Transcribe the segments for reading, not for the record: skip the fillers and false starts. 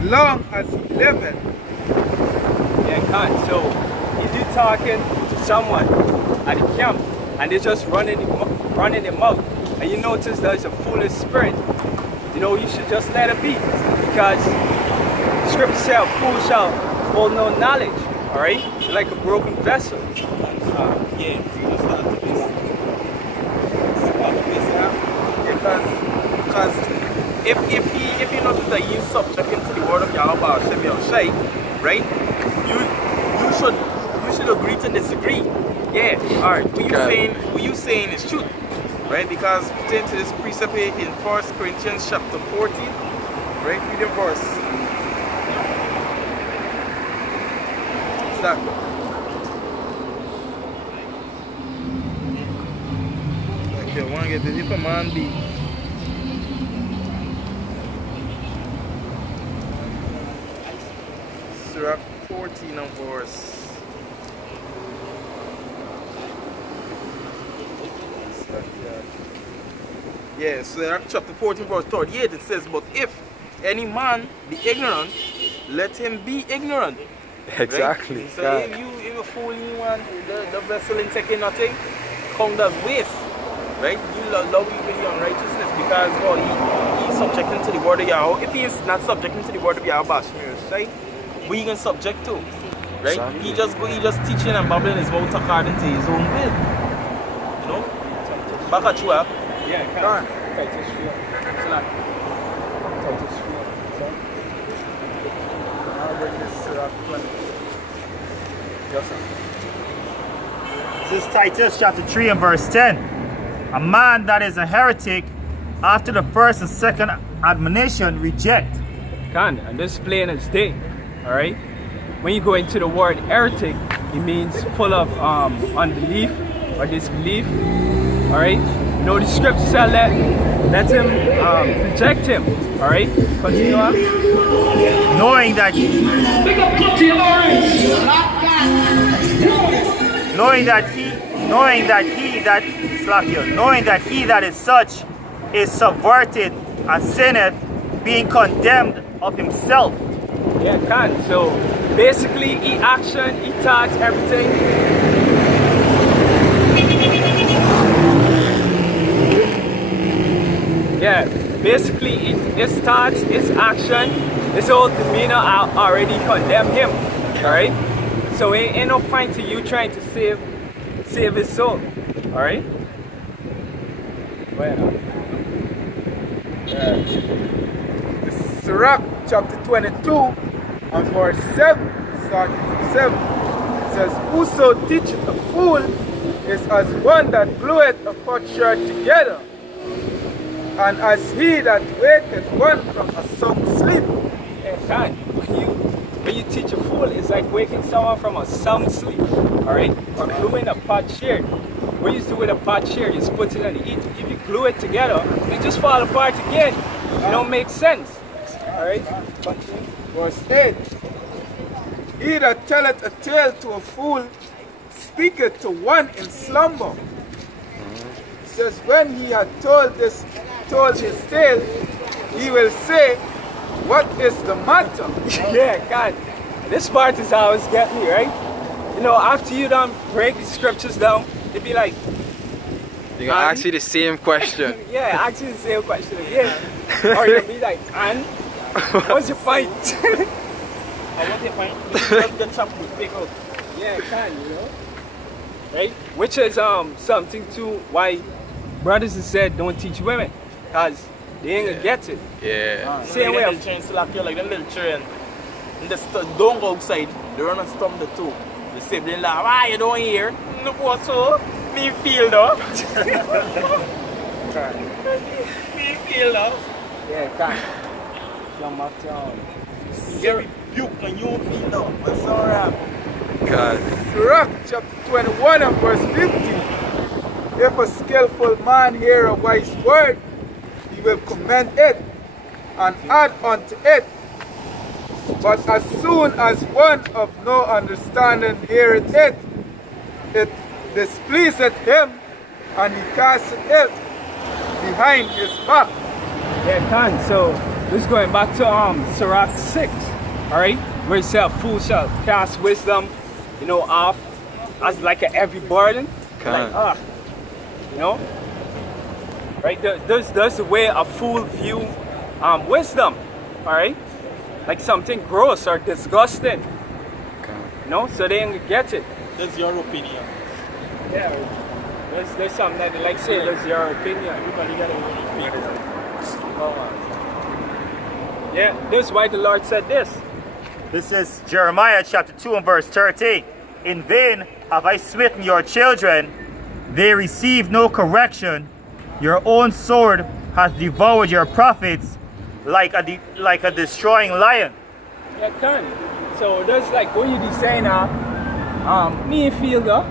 long as he liveth. Yeah, can't. So if you're talking to someone at the camp and they're just running them out, and you notice there's a foolish spirit, you know, you should just let it be, because Scripture says, "Fool shall hold no knowledge." All right, like a broken vessel. Yeah, because if you notice that you subjecting to the word of Yahweh Hashem Yahushai, right? You should agree to disagree. Yeah, all right. What you saying is truth, right? Because pertaining to this precept here in 1 Corinthians chapter 14, right? Read the verse. Start. Okay, I want to get this. If a man be Sirach 14 and verse. Yeah, Sirach chapter 14 verse 38, it says, "But if any man be ignorant, let him be ignorant." Exactly. Right? So if you fool anyone, the vessel in taking nothing, count as waste. Right? You love you with your unrighteousness, because he's subjecting to the word of Yahweh. If he is not subjecting to the word of Yahweh, right? We can subject to, right? Exactly. He just teaching and babbling his mouth according to his own will. You know? Back at you, yeah, come on. Titus 3. Titus 3. I'll bring this Sirach 20. Yes, sir. This is Titus chapter 3 and verse 10. A man that is a heretic, after the first and second admonition, reject. And this plain as day. Alright? When you go into the word heretic, it means full of unbelief or disbelief. Alright? You know, the scripture said let him reject him. Alright? Continue on. Knowing that he that is such is subverted and sinneth, being condemned of himself. Yeah, can. So basically, each action, each thoughts, everything. Yeah, basically, its thoughts, its action, its whole demeanor already condemn him. Alright? So it ain't no point to you trying to save his soul. Alright? Well, Sirach chapter 22 and verse 7, starting from 7, says, "Whoso teacheth a fool is as one that glueth a potsherd together, and as he that waketh one from a sound sleep." Yeah, when you teach a fool, it's like waking someone from a sound sleep. Alright? Or gluing a potsherd. What you do with a potsherd, you just put it on the heat. If you glue it together, it just fall apart again. It don't make sense. Alright? Verse 8, "He that telleth a tale to a fool speaketh to one in slumber." It says, when he had told his tale, he will say, "What is the matter?" Yeah, God. This part is how it's get me, right? You know, after you done break the scriptures down, it'd be like, you're gonna ask you the same question. Yeah, ask you the same question again. Or you'll be like, "And what's your point?" What's your point? Just get something to pick out. Yeah, it can, you know? Right? Which is something too why brothers and said don't teach women. Cause they ain't gonna get it. Yeah. Same way of train slack you like them little children. And don't go outside, they run and stomp the toe. The sibling laugh, "Why you don't hear?" "No, what so? Me feel though." Me feel though. Yeah, can. Jump up down. You get rebuked and you feel though. What's alright? God. Sirach chapter 21 and verse 15. "If a skillful man hear a wise word, he will commend it and add unto it. But as soon as one of no understanding heareth it, it displeaseth him, and he casteth it behind his back." Yeah, can. So this is going back to Sirach 6, all right, where it says a fool shall cast wisdom, you know, off as like a heavy burden, like you know, right? There's the way a fool view wisdom, all right, like something gross or disgusting, you know, so they don't get it. That's your opinion. Yeah, there's something that they like say, that's your opinion. Everybody got their own opinion. Yeah, this is why the Lord said this. This is Jeremiah chapter 2 and verse 13. In vain have I smitten your children, they receive no correction. Your own sword hath devoured your prophets like a destroying lion. Yeah, can. So that's like what you be saying now. Me and Fielder,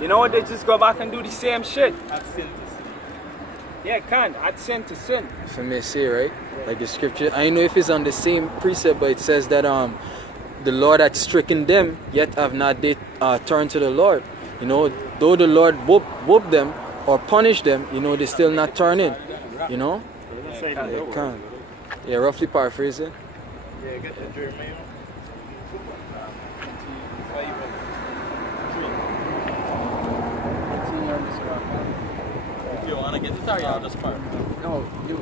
you know, they just go back and do the same shit. Add sin to sin. Yeah, can. Add sin to sin. If I may say, right? Like the scripture, I know if it's on the same precept, but it says that the Lord had stricken them, yet have not they turned to the Lord. You know, though the Lord whoop them or punish them, you know, they still not turning. You know? Yeah, can. Yeah, roughly paraphrasing. Yeah, get the Jeremiah. If you want to get it, sorry, I'll just park. No, you.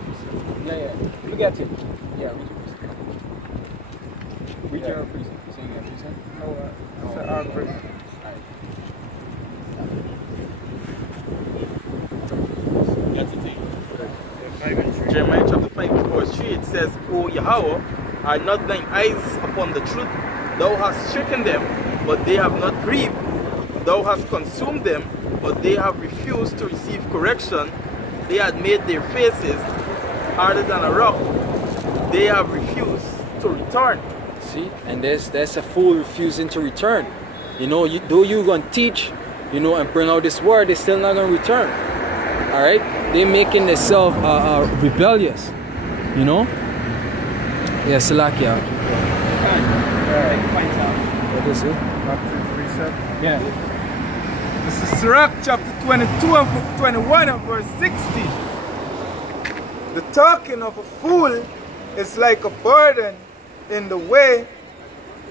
Yeah. We get you. Yeah, we can precinct. You saying that precinct? No, it's our precinct. That's the thing. Jeremiah chapter 5 verse 3, it says, O Yahweh, are not thine eyes upon the truth? Thou hast stricken them, but they have not grieved. Thou hast consumed them, but they have refused to receive correction. They had made their faces harder than a rock. They have refused to return. See, and there's a fool refusing to return. You know, though you're going to teach, you know, and bring out this word, they're still not going to return. All right, they're making themselves rebellious. You know. Yeah, Salakia. What is it? Yeah. This is Sirach chapter 22 and 21 and verse 60. The talking of a fool is like a burden in the way,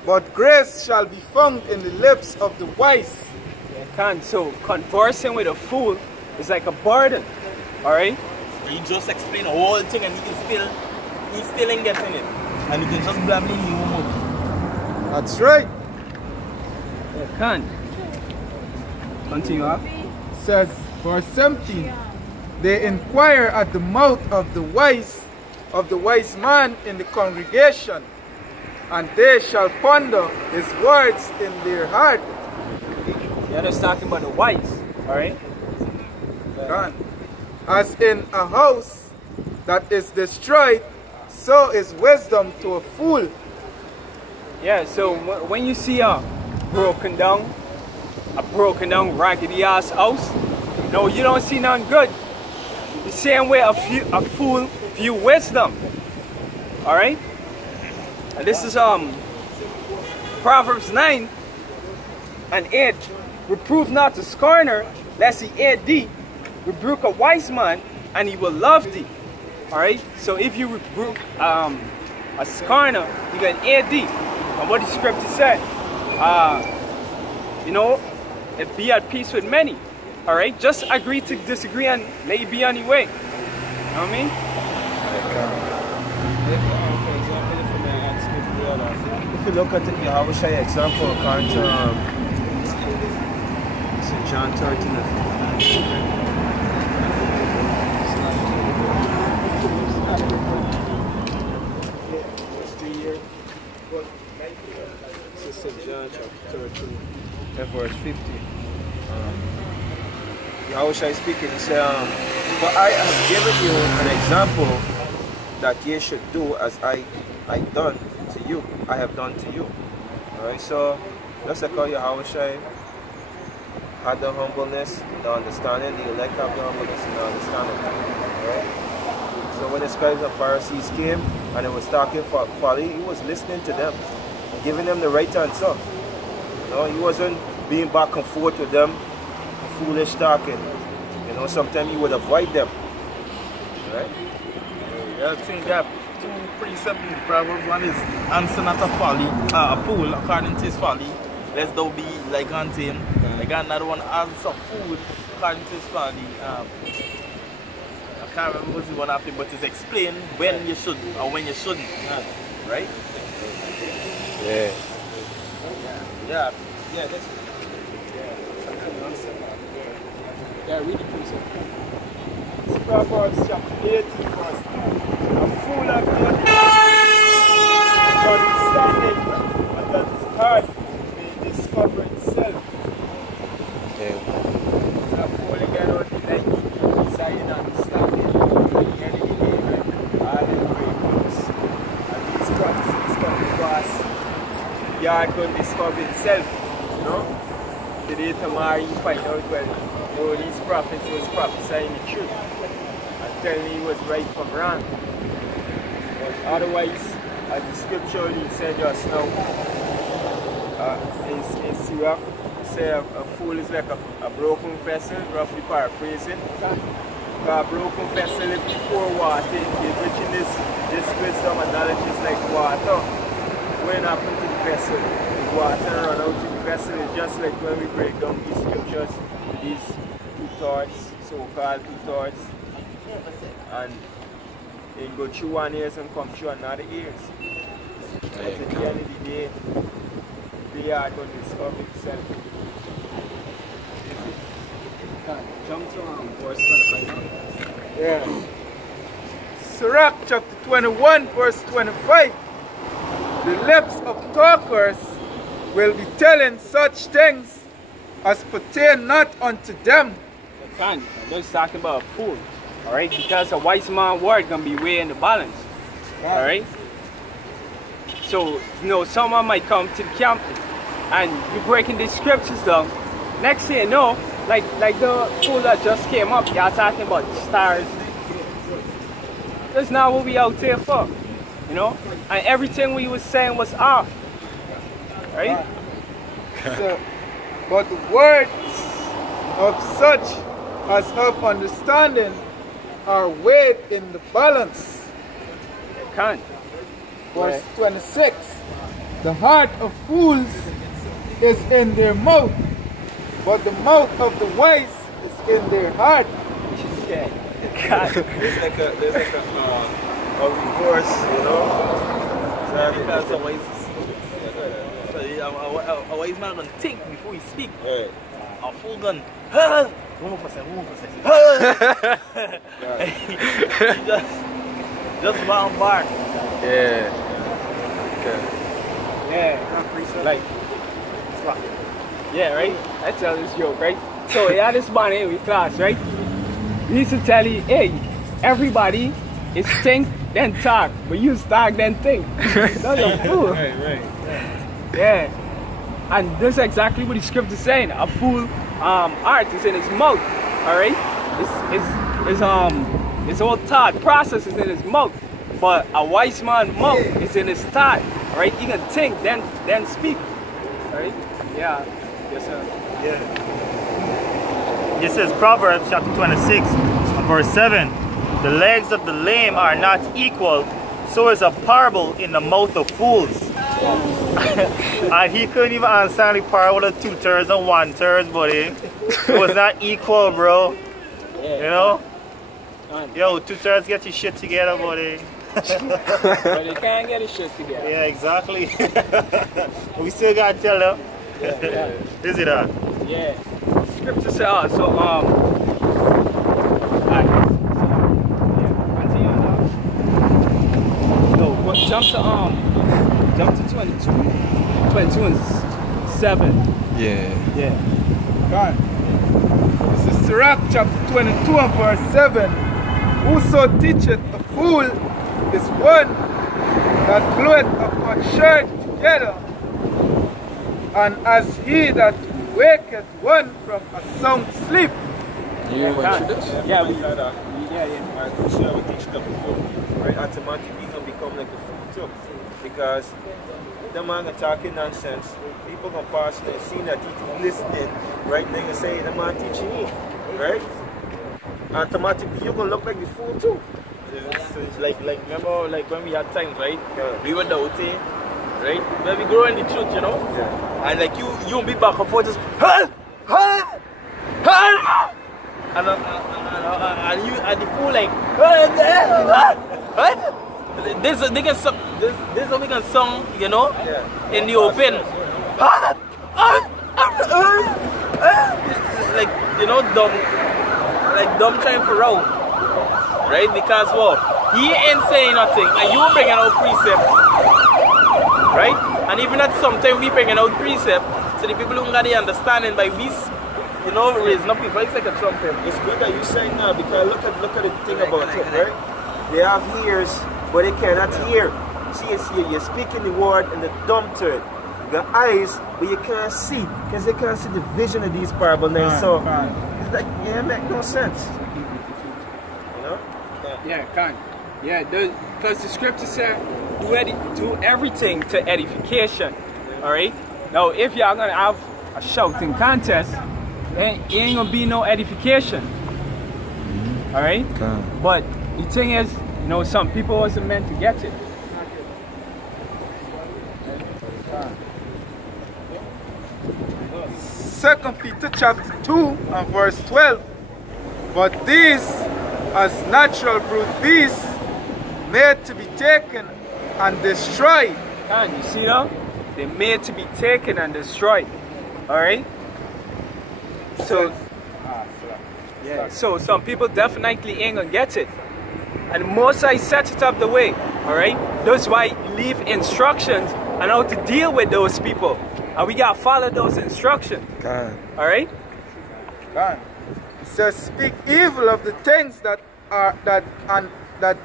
but grace shall be found in the lips of the wise. So conversing with a fool is like a burden. Alright? He just explain the whole thing and he's still ain't getting it. And you can just blame him. That's right. Yeah, can. Continue up. Says verse 17. They inquire at the mouth of the wise man in the congregation, and they shall ponder his words in their heart. Yeah, that's talking about the wise, alright? As in a house that is destroyed, so is wisdom to a fool. Yeah, so when you see a broken down, raggedy ass house, no, you don't see nothing good. The same way a fool view wisdom. Alright? And this is Proverbs 9 and 8. Reprove not the scorner, lest he aid thee. Rebuke a wise man, and he will love thee. Alright? So if you rebuke a scorner, he can aid thee. And what the scripture said, you know, if be at peace with many. Alright? Just agree to disagree and let you be on your way. You know what I mean? If you look at the Yahushua example, according to John 13. John chapter 13, verse 50. Yahushua is speaking, he said, for I have given you an example that ye should do as I done to you, I have done to you. Alright, so just like how Yahushua had the humbleness, the understanding, the elect have the humbleness and the understanding. Alright? So when the scribes and Pharisees came and they was talking folly, he was listening to them and giving them the right answer. You know, he wasn't being back and forth with them, foolish talking. You know, sometimes he would avoid them. Right? I think there are two precepts in the Proverbs. One is answer not a fool according to his folly, lest thou be like unto him. Like another one, answer a fool according to his folly. I can't remember what's the one after, but it's explain when you should or when you shouldn't. Right? Yeah. Yeah. Yeah, that's Yeah, read the precept. It's Proverbs chapter 18, verse 2. A fool of understanding, and that his heart may discover itself. So a fool again on the light, deciding understanding, and the enemy and all the great books. And these prophecies come to pass. Your heart going to discover itself, you know? The day tomorrow you find out, well, you know, these prophets was prophesying the truth and telling me was right from wrong. But otherwise, as the scripture said just now, in Sirach, say a fool is like a broken vessel, roughly paraphrasing. A broken vessel, if you pour water into it, which in this wisdom and knowledge is like water. When happen to the vessel, the water run out of the vessel. It's just like when we break down these scriptures, these two thoughts, so-called two thoughts, and it go through one ears and come through another ears. But at the end of the day, they are going to discover itself. Jump to verse 25. Yeah. Sirach chapter 21, verse 25. The lips of talkers will be telling such things as pertain not unto them. I'm just talking about a fool, alright? Because a wise man's word gonna be weighing the balance, alright? So, you know, someone might come to the camp and you're breaking these scriptures down. Next thing you know, like the fool that just came up, y'all talking about stars. That's not what we out there for, you know? And everything we was saying was off, right? So, but the words of such as have understanding are weighed in the balance. Can't. Verse 26. The heart of fools is in their mouth, but the mouth of the wise is in their heart. Yeah. God. there's like a reverse, you know? Because a wise man gonna think before he speak. Right. A fool gun. Just one bar. Yeah. Okay. Yeah. Like, yeah, right? That's how this joke, right? So, yeah, this man in with class, right? We used to tell you, hey, everybody is think, then talk, but you talk, then think. That's a fool. Right. Yeah. And that's exactly what the script is saying. A fool art is in his mouth. Alright? His whole thought process is in his mouth. But a wise man's mouth is in his thought. Alright? He can think, then speak. Alright? Yeah. Yes, sir. Yeah. This is Proverbs chapter 26, verse 7. The legs of the lame are not equal, so is a parable in the mouth of fools. And he couldn't even understand the parable of 2/3 and 1/3, buddy. It was not equal, bro. You know? Yo, 2/3 get your shit together, buddy. But they can't get his shit together. Yeah, exactly. We still gotta tell them. Yeah. Is it that? Yeah. Scripture says so alright. Continue on. So what jump to 22 and 7. Yeah. God. This is Sirach chapter 22 and verse 7. Whoso teacheth a fool is one that bloweth upon shirt together, and as he that waketh one from a sound sleep. You went through this? Yeah, I'm sure we teach the fool, right? Automatically we can become like a fool too. Because the man are talking nonsense. People can pass and see that he's listening, right? They can say the man teaching you, right? Automatically you're gonna look like the fool too. It's like remember like when we had times, right? We were doubting, right? When we grow in the truth, you know? Yeah. And like you be back and forth just and you and the fool like this they can song this we can song, you know, in the open. Like, you know, dumb trying for round, right? Because what? He ain't saying nothing and you bringing out precept, right? And even at some time we bringing out precept to the people who got the understanding by we, you know, raising up people. It's like a trumpet. It's good that you saying that because look at the thing about it, right? They have ears, but they cannot hear. See, you're speaking the word and they're dumb to it. You got eyes, but you can't see because they can't see the vision of these parable names. So it's like, yeah, it makes no sense. You know? Yeah, kind. Yeah, because the scripture said, do everything to edification. All right. Now, if y'all gonna have a shouting contest, it ain't gonna be no edification. All right. But the thing is, you know, some people wasn't meant to get it. 2 Peter chapter 2 and verse 12. But these, as natural brute beasts, made to be taken and destroyed. And you see them? They're made to be taken and destroyed. Alright? So, yeah. So some people definitely ain't gonna get it. And most I set it up the way. Alright? That's why you leave instructions on how to deal with those people. And we gotta follow those instructions. Alright? God. It says, speak evil of the things that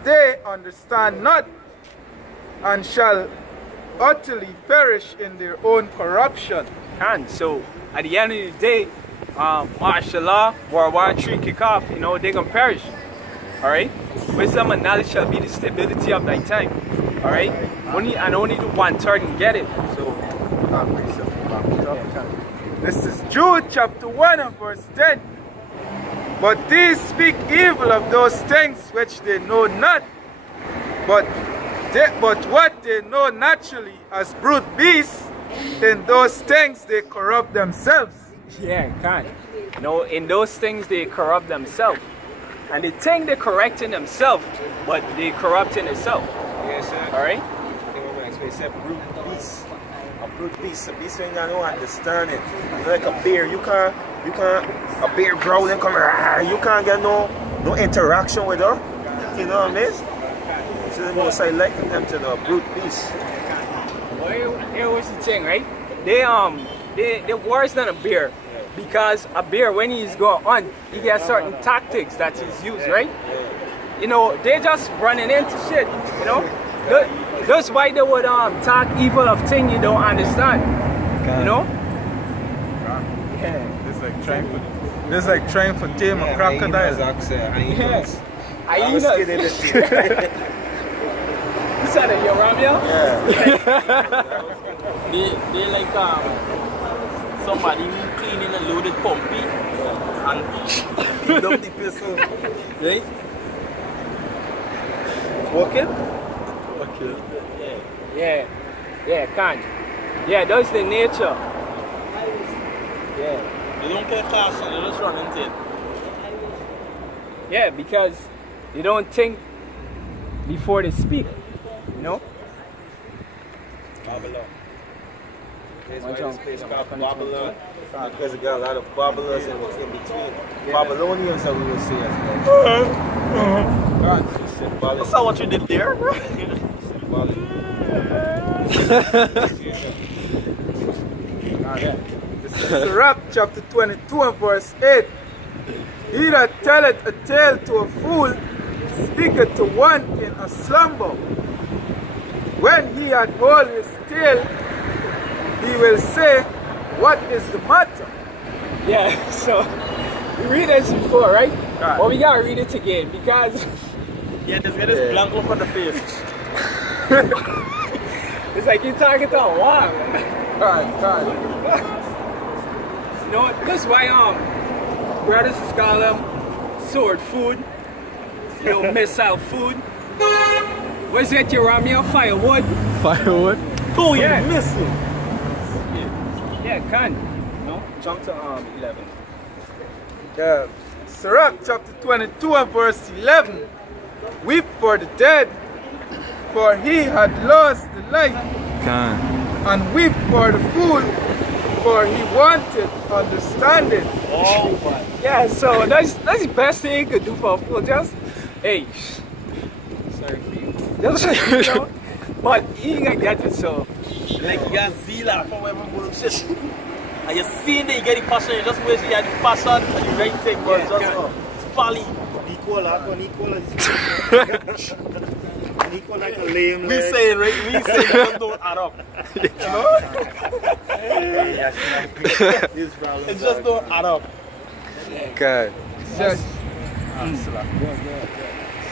they understand not, and shall utterly perish in their own corruption. And so at the end of the day, mashallah, World War III kick off, you know, they gonna perish. Alright? Wisdom and knowledge shall be the stability of thy time. Alright? Only the 1/3 can get it. So this is Jude chapter 1 and verse 10. But these speak evil of those things which they know not, but what they know naturally as brute beasts, in those things they corrupt themselves. yeah, can't. You know, in those things they corrupt themselves. And they think they're correcting themselves, but they corrupting themselves. Yes, sir. Alright? They say brute beast. A brute beast. A beast ain't got no understanding. It's like a bear. You can't a bear growling come you can't get no interaction with her. You know what I mean? So the most I like them to the brute beast. Well, here was the thing, right? They're worse than a bear. Because a bear, when he's going on, he gets certain tactics that he's used, right? You know, they're just running into shit, you know? That's why they would talk evil of things you don't understand, you know? Yeah. It's like trying for tame a crocodile. Yes. Hyenas. You said it, yo, Ramya? Yeah. they like somebody who cleaning a loaded pumpy and beat up the person, right? Walking? Okay. Yeah, can't. Yeah, that's the nature. Yeah. They don't care caution, they just run into it. Yeah, because they don't think before they speak, you know? Babylon. There's why this place called Babylon. Because it got a lot of Babylons in between. Babylonians that we will see as well. That's not what you did there. Sirach chapter 22 and verse 8. He that telleth a tale to a fool speaketh to one in a slumber. When he had told his tale, he will say, what is the matter? Yeah, so we read this before, right? But we gotta read it again because just get this blank look on the face. it's like you're talking to a wall. You know, that's why brothers just call them sword food. know, missile food. Was it uranium firewood? Firewood? Oh, Yeah. you missing. Yeah, can. No? Jump to 11. Yeah. Sirach chapter 22 and verse 11. Weep for the dead, for he had lost the light, Can. and weep for the fool, for he wanted understanding. Oh, my. Yeah, so that's the best thing you could do for a fool. Just, hey, Sorry for you. just, you know, but he ain't gonna get it, so. Like, you got zeal for whatever bullshit. And you see that you get the passion, you just wish you had the passion and the right thing, but Yeah, just yeah. it's folly. Nicola like a lame We saying, right? We saying that just don't add up. This problem. It just don't add up. God. Says,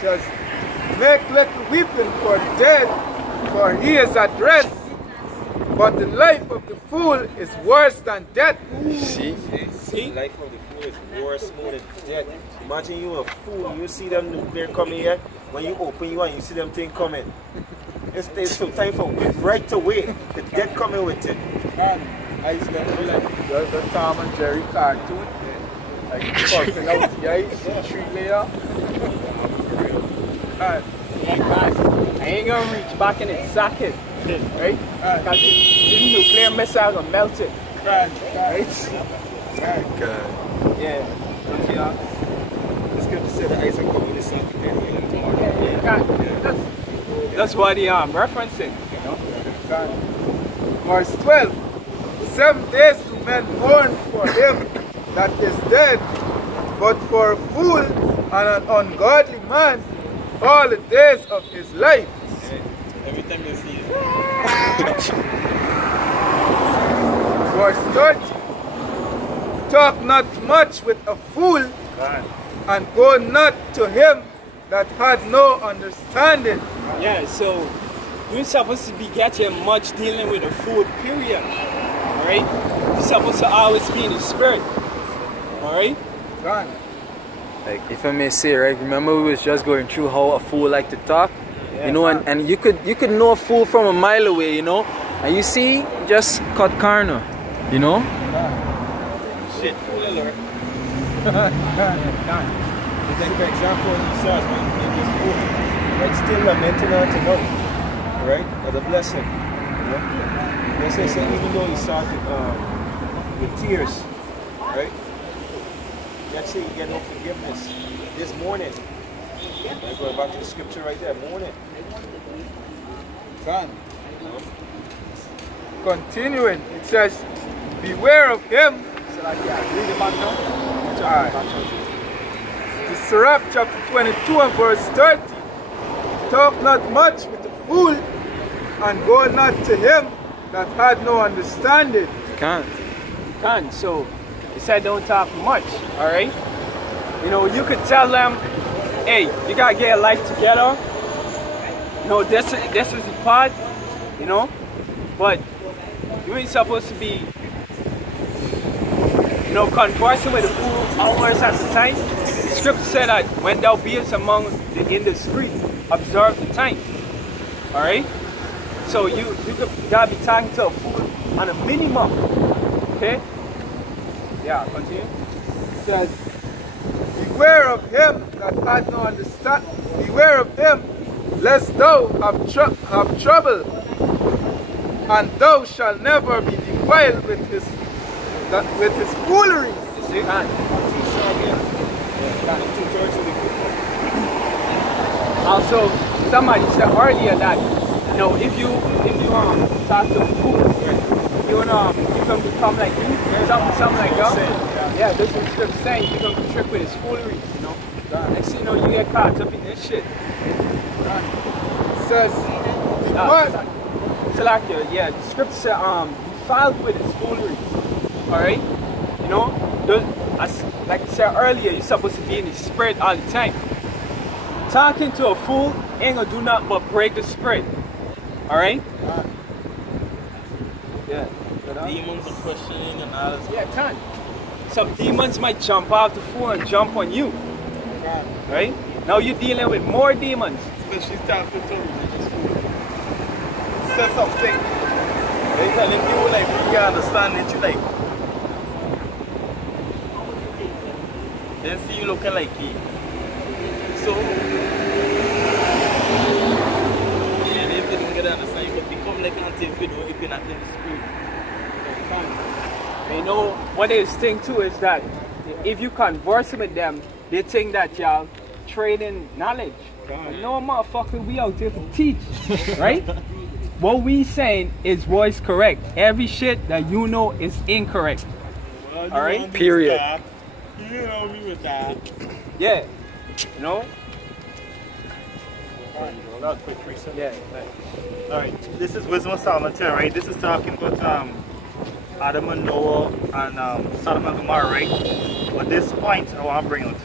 says, make little weeping for the dead, for he is at rest. But the life of the fool is worse than death. See? The life of the fool is worse more than death. Imagine you a fool, you see them nuclear coming here. When you open you and you see them thing coming. It's so time for right away. The death coming with it. And I used to do like the Tom and Jerry cartoon. Like popping out the ice, 3 layer. And I ain't gonna reach back in its socket, right? Because this nuclear missile gonna melt it, right? God. Yeah. It's good to say the ice and coming this out. That's what the referencing, you know? verse 12. 7 days do men mourn for him that is dead, but for a fool and an ungodly man all the days of his life. Every time you see it. Verse 30. Talk not much with a fool, and go not to him that had no understanding. Yeah, so you're supposed to be getting much dealing with the food, period. Alright? You're supposed to always be in the spirit. Alright? Gone. Like, if I may say, right, remember we was just going through how a fool like to talk? You know, and you could know a fool from a mile away, you know? And you see, just cut corner, you know? Shit, fool alert. Like for example, he says, man, in this fool, right, still lamenting unto God, right? As a blessing. You know? They say even though he started with tears, right? Let's say you get no forgiveness. This morning, right, going back to the scripture right there, morning. Gone. Continuing, it says, beware of him. So like, yeah, read it back now. Alright. The Sirach chapter 22 and verse 30. Talk not much with the fool, and go not to him that had no understanding. Can't. Can. So he said don't talk much, alright? You know, you could tell them, hey, you gotta get your life together. You know, this is the part, you know, but you ain't supposed to be, you know, conversing with the fool hours at a time. The scripture said that when thou beest among in the street, observe the time. Alright? So you gotta be talking to a fool on a minimum. Okay? Yeah, continue. It says, beware of him that had no understanding. Beware of him, lest thou have trouble, and thou shalt never be defiled with his foolery. You see? Also, somebody said earlier that, you know, if you talk to a fool, you can become like you, something like that. Yeah, this is the saying, you can be tricked with his foolery, you know. Next thing you know, you get caught up in this shit. It says, depart. So like, yeah, the scripture said, defiled with his foolery. Alright? You know, like I said earlier, you're supposed to be in the spirit all the time. Talking to a fool ain't gonna do nothing but break the spirit. Alright? Yeah. Demons are questioning and all this. Yeah, it can. Some demons might jump off the fool and jump on you. Right? Now you're dealing with more demons. Especially time for Tony, which is food. Say something. And if you like really understand it, you like. Then see you looking like it. So, and if they don't get understand, you become like an anti-fiddle if you're not in the spirit. You know, what they think too is that if you converse with them, they think that y'all trading knowledge. No, motherfucker, we out here to teach, right? What we saying is what is correct. Every shit that you know is incorrect. Well, all right? Period. You know me with that. Yeah. You know? Quick precept. Yeah. Alright, this is Wisdom of Solomon 10, right? This is talking about Adam and Noah and Sodom and Gomorrah, right? But this point I want to bring out.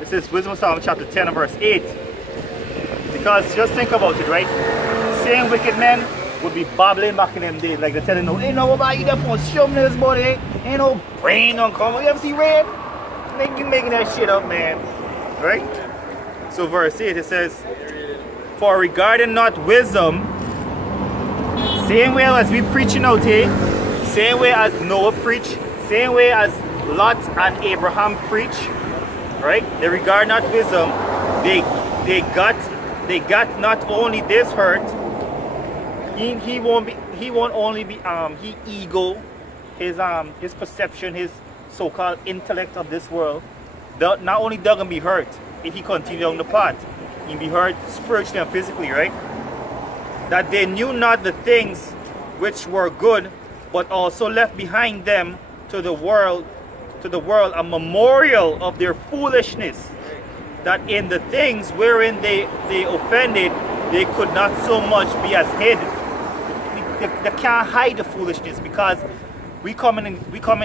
This is Wisdom of Solomon chapter 10 and verse 8. Because just think about it, right? Same wicked men would be babbling back in them days, like they're telling you, ain't nobody that won't show me this body, ain't no brain on come. You ever see Red? You making that shit up, man. Right? So verse 8 it says, for regarding not wisdom, same way as we preaching out here, same way as Noah preached, same way as Lot and Abraham preach, right? They regard not wisdom. They got not only this hurt. He won't only be he ego, his perception, his so-called intellect of this world. Not only they're gonna be hurt if he continue on the path, he'll be hurt spiritually and physically, right? That they knew not the things which were good, but also left behind them to the world a memorial of their foolishness, that in the things wherein they offended, they could not so much be as hid. They can't hide the foolishness, because we come in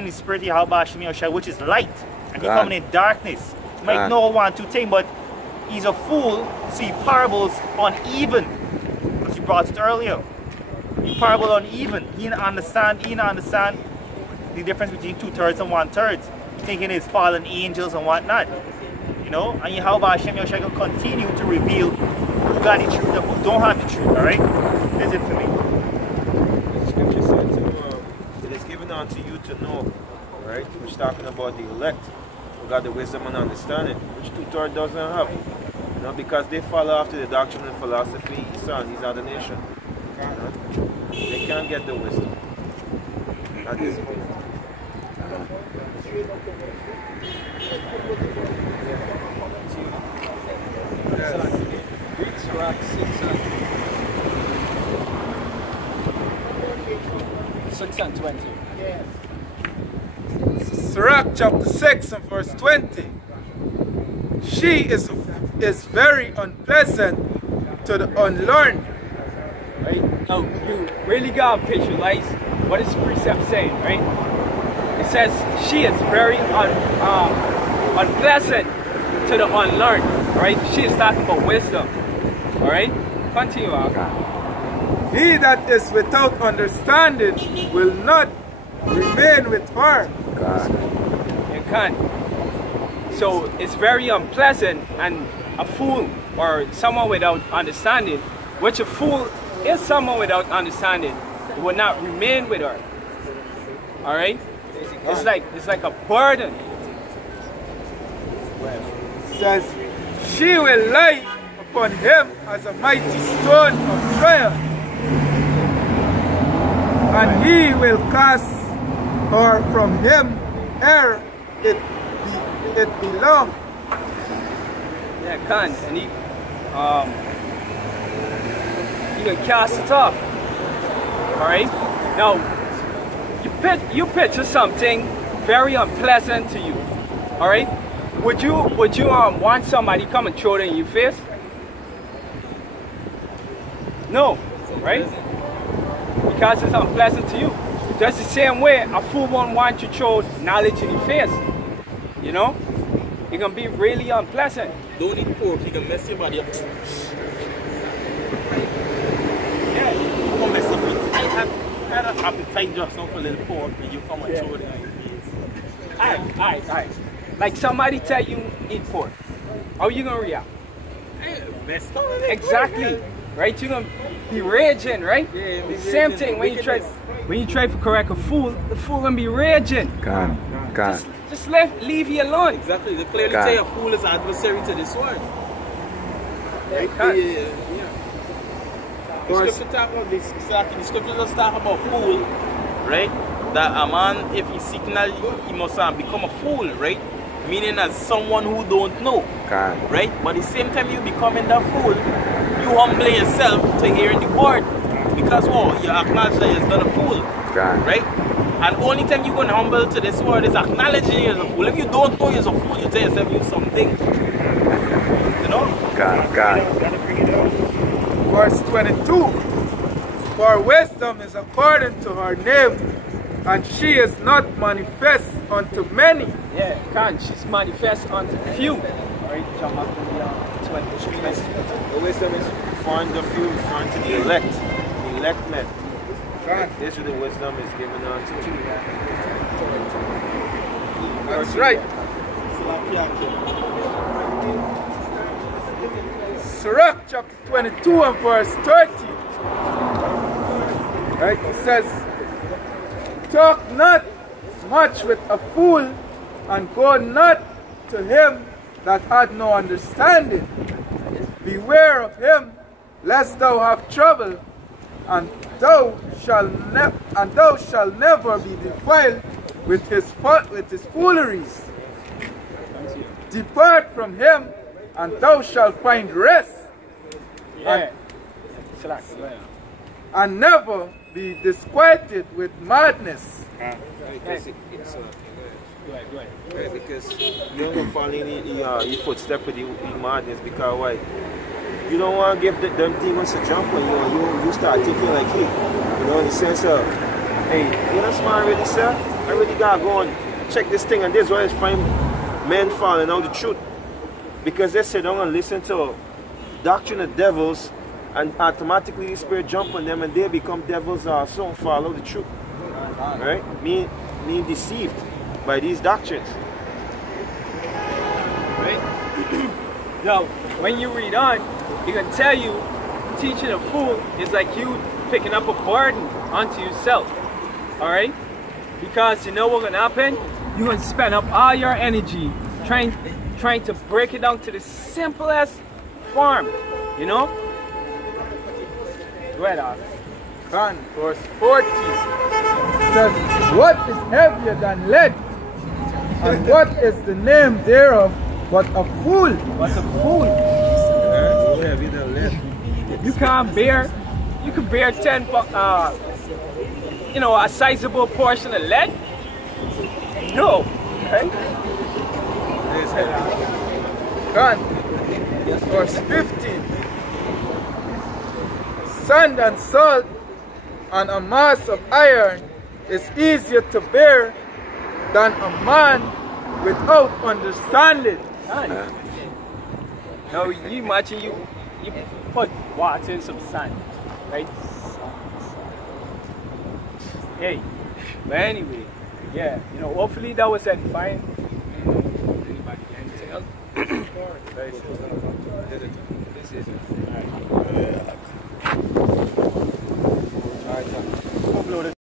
the spirit of which is light, and we come in darkness. You might know one, two things, but he's a fool, see parables uneven, as you brought it earlier. The parable uneven. He didn't understand the difference between 2/3 and 1/3, thinking it's fallen angels and whatnot. You know, and Yahweh Hashem Yoshua will continue to reveal who got the truth and who don't have the truth, alright? That's it for me. The scripture said it is given unto you to know, right? Which talking about the elect, who got the wisdom and understanding, which 2/3 doesn't have. You know, because they follow after the doctrine and philosophy, these are the nation. They can't get the wisdom at this point. Read Sirach 6 and 20. Sirach chapter 6 and verse 20. She is very unpleasant to the unlearned. Right? Now, you really gotta visualize what is precept saying, right? It says she is very unpleasant to the unlearned, right? She is talking about wisdom, all right? Continue on. He that is without understanding will not remain with her. You can't. So it's very unpleasant, and a fool or someone without understanding, which a fool is someone without understanding, will not remain with her. All right? It's like a burden. Says, she will lie upon him as a mighty stone of trial, and he will cast her from him ere it belong. Yeah, can't. And he can cast it off. All right? Now, you picture something very unpleasant to you. All right? Would you want somebody come and throw it in your face? No, right? Because it's unpleasant to you. Just the same way a fool won't want you to throw knowledge in your face. You know? It can be really unpleasant. Don't eat pork, you can mess your body up. Yeah. You can mess up with. I had an appetite just now for a little pork, and you come and throw it in your face. Alright. Like somebody tell you eat pork. how you gonna react? Messed up. Exactly. Right? You're gonna be raging, right? Yeah, be Same raging, thing when you try wickedness. to correct a fool, the fool gonna be raging. God. Just leave you alone. Exactly. They clearly God. say a fool is adversary to the sword. Yeah. The scripture talk about this. Exactly. The scripture just talk about fool, right? That a man, if he's seeking knowledge, he must become a fool, right? Meaning as someone who don't know, God. right? But at the same time you becoming that fool, you humbling yourself to hearing the word, because you acknowledge that you're done a fool, God. right? And only time you're going to humble to this word is acknowledging you're a fool. If you don't know you're a fool, you tell yourself you're something, you know? God. Verse 22. For wisdom is according to her name, and she is not manifest unto many. Yeah, she's manifest unto few. Right? Jump up to the 22. The wisdom is found the few, found to the elect. The elect men. This is the wisdom is given unto you. That's right. Sirach chapter 22 and verse 30. Right, it says, talk not much with a fool, and go not to him that hath no understanding. Beware of him, lest thou have trouble, and thou shalt never be defiled with his fooleries. Depart from him, and thou shalt find rest, and never be disquieted with madness. Because you don't fall in your footstep with the madness, because why? You don't want to give them demons a jump on you start thinking like, hey, you know, in the sense of, hey, you know, smart already, sir? I already gotta go and check this thing, and this is why I find men falling out the truth. Because they say, don't listen to doctrine of devils, and automatically the spirit jump on them, and they become devils also and follow the truth. Right? Being deceived by these doctrines. Right? Now, when you read on, he can tell you teaching a fool is like you picking up a burden onto yourself. Alright? Because you know what's gonna happen? You're gonna spend up all your energy trying to break it down to the simplest form. You know? Right on. Verse 40 says, what is heavier than lead? And what is the name thereof but a fool? What's a fool? Heavier than lead. You can bear 10, a sizable portion of lead? No, right? Verse 15. Sand and salt and a mass of iron is easier to bear than a man without understanding. Now you imagine you put water in some sand, right? Hey, but anyway, yeah, hopefully that was edifying. Anybody anything else? This is it.